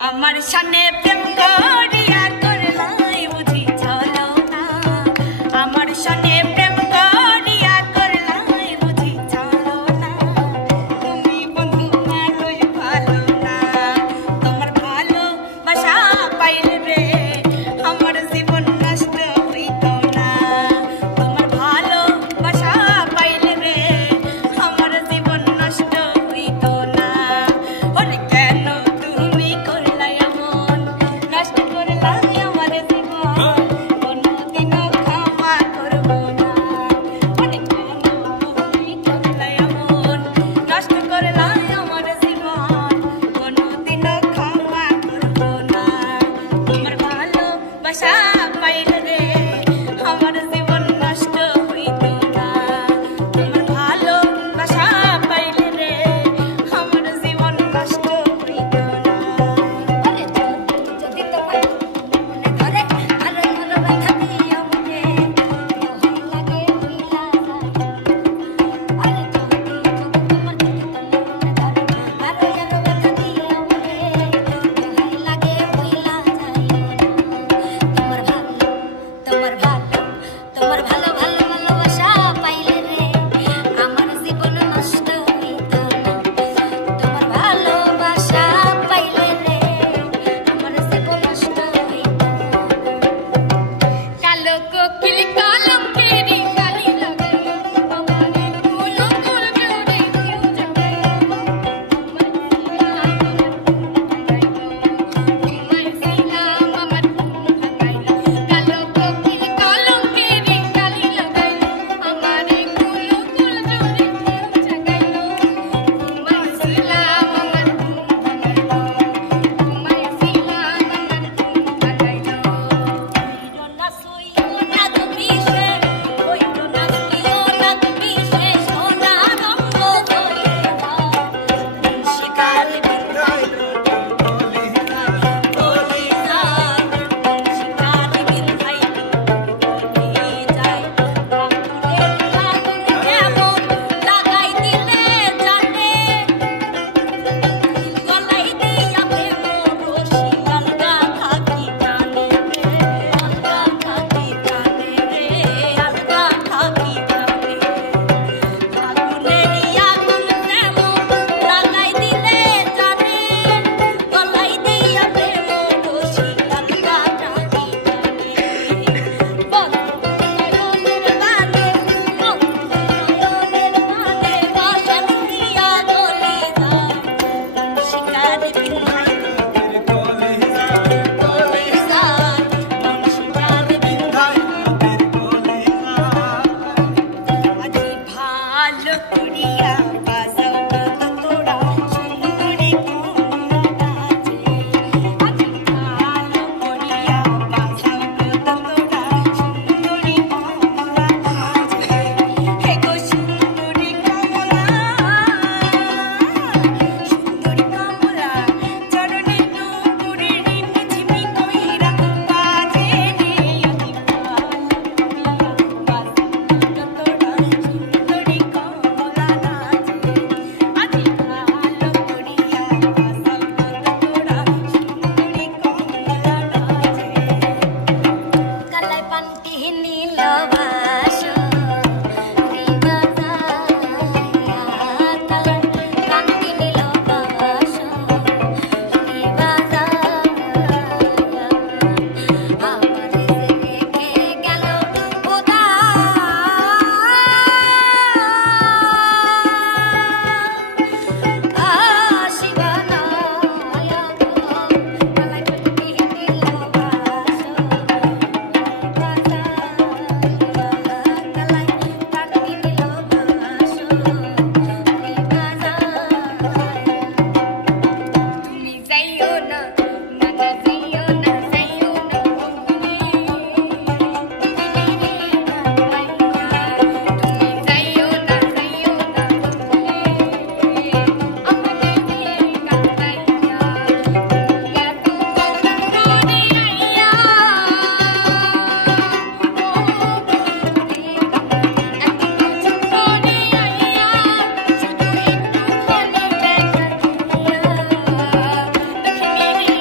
আমার সামনে প্রেম করিয়া করলাই বুঝি চলো না, আমার সামনে প্রেম করিয়া করলাই বুঝি চলো না, তুমি বন্ধু মানুষ ভালো না, তোমার ভালোবাসা পাইলে রে আমার জীবন নষ্ট হইত না, তোমার ভালোবাসা পাইলে রে আমার জীবন নষ্ট হইত না। ওরে কেন তুমি করলাই এমন, নষ্ট করলাই আমার জীবন, কোনদিনও ক্ষমা করব না। ওরে কেন তুমি করলাই এমন, নষ্ট করলাই আমার জীবন, কোনদিনও ক্ষমা করব না। তোমার ভালোবাসা পাইলে রে আমার জীবন নষ্ট হইত না, তোমার ভালোবাসা পাইলে রে আমার জীবন নষ্ট হইত না। ওরে যদি তোমার মনে ধরে আরো মনে ব্যথা দিও মনে, লাগে ভুলা যায়। ওরে যদি তোমার মনে ধরে আরো ব্যথা দিও মনে, লাগে ভুলা যায়। তোমার ভালো ভালোবাসা পাইলে রে আমার জীবন নষ্ট হইত না, তোমার ভালোবাসা পাইলে রে আমার জীবন নষ্ট হইত না। কালো কোকিল কলঙ্কেরি কালি লাগাইলো আমারে ফুল ফুল জুড়ে দিও জাগাইলো, আমার ছিলাম আমার লাগাইলো। কালো কোকিল কলঙ্কেরি কালি লাগাইলো আমারে ফুল ফুল জুড়ে দিও জাগাইলো, আমার ছিলাম আমার লাগাইলো, আমার ছিলাম আমার লাগাইলো। ওইরো নাচইও না তুমি সে, ওইরো নাচইও না তুমি সে, সোনা রঙ্গ করে দাও শিকার বিন্ধাই বলি যায়, শিকার বিন্ধাই বলি যায়। আগুনের আগুন যেমন লাগাই দিলে জানে, গলাই দিয়া প্রেম রশি আলগা থাকি জানে রে, আলগা থাকি জানে রে, আলগা থাকি জানে। আগুনের আগুন যেমন লাগাই দিলে জানে, গলাই দিয়া প্রেম রশি আলগা থাকি জানে। বন্ধু নয়নের বানে, বন্ধু নয়নের বানে, বাসন দিয়া গলে যায় শিকার বিন্ধাই বলি যায়, শিকার বিন্ধাই বলি যায়। আজি ভালো করিয়া বাজাও তোরা সুন্দরী কমলা নাচে, আজি ভালো করিয়া বাজাও তোরা সুন্দরী কমলা নাচে। হে গো সুন্দরী কমলা, সুন্দরী কমলা, চরণে নুপুরে ঝিমি কইরা বাজে রে, আজি ভালো করিয়া বাজাও তোরা সুন্দরী কমলা নাচে, আজি ভালো করিয়া বাজাও তোরা সুন্দরী কমলা নাচে। কালাই পান্তি নীল বাসো কালাই পান্তি নীল বাসো আমার রেখে গেল শিবানা কালাই পান্তি নীল বাসো তুমি যাইও না, না যাইও না, যাইও না তুমি যাইও না, যাইও না আমাকে কাটাইয়া এত কষ্ট করে আইয়া, এত কষ্ট করে আইয়া শুধু একটু খালি দেখা দিয়া, দেখি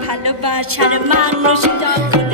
ভালোবাসার মানুষ যখন